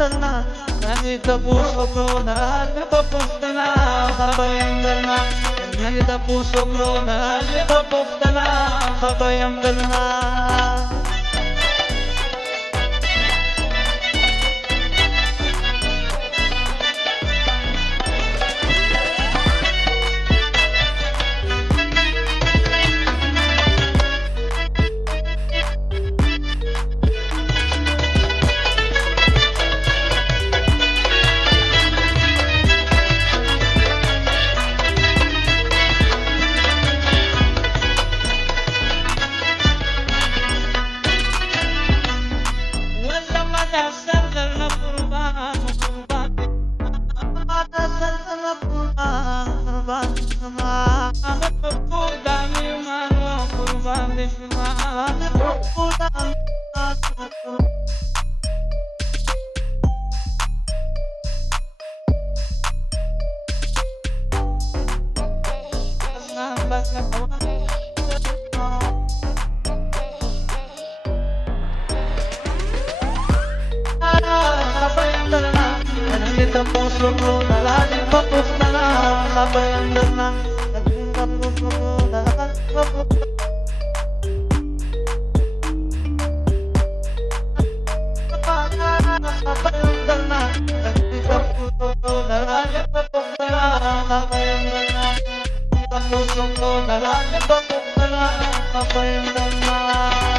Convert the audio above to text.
dala. Nandito puso ko na nagpapunta na. Kabayang dala. Nandito puso ko na nagpapunta na. Kabayang dala. Nandito puso ko na laging papunta na. Kabayang dala. Nandito puso ko na laging papunta na. Kabayang dala. Nandito puso ko na laging papunta na. Kabayang dala. Nandito puso ko na laging papunta na. Kabayang dala.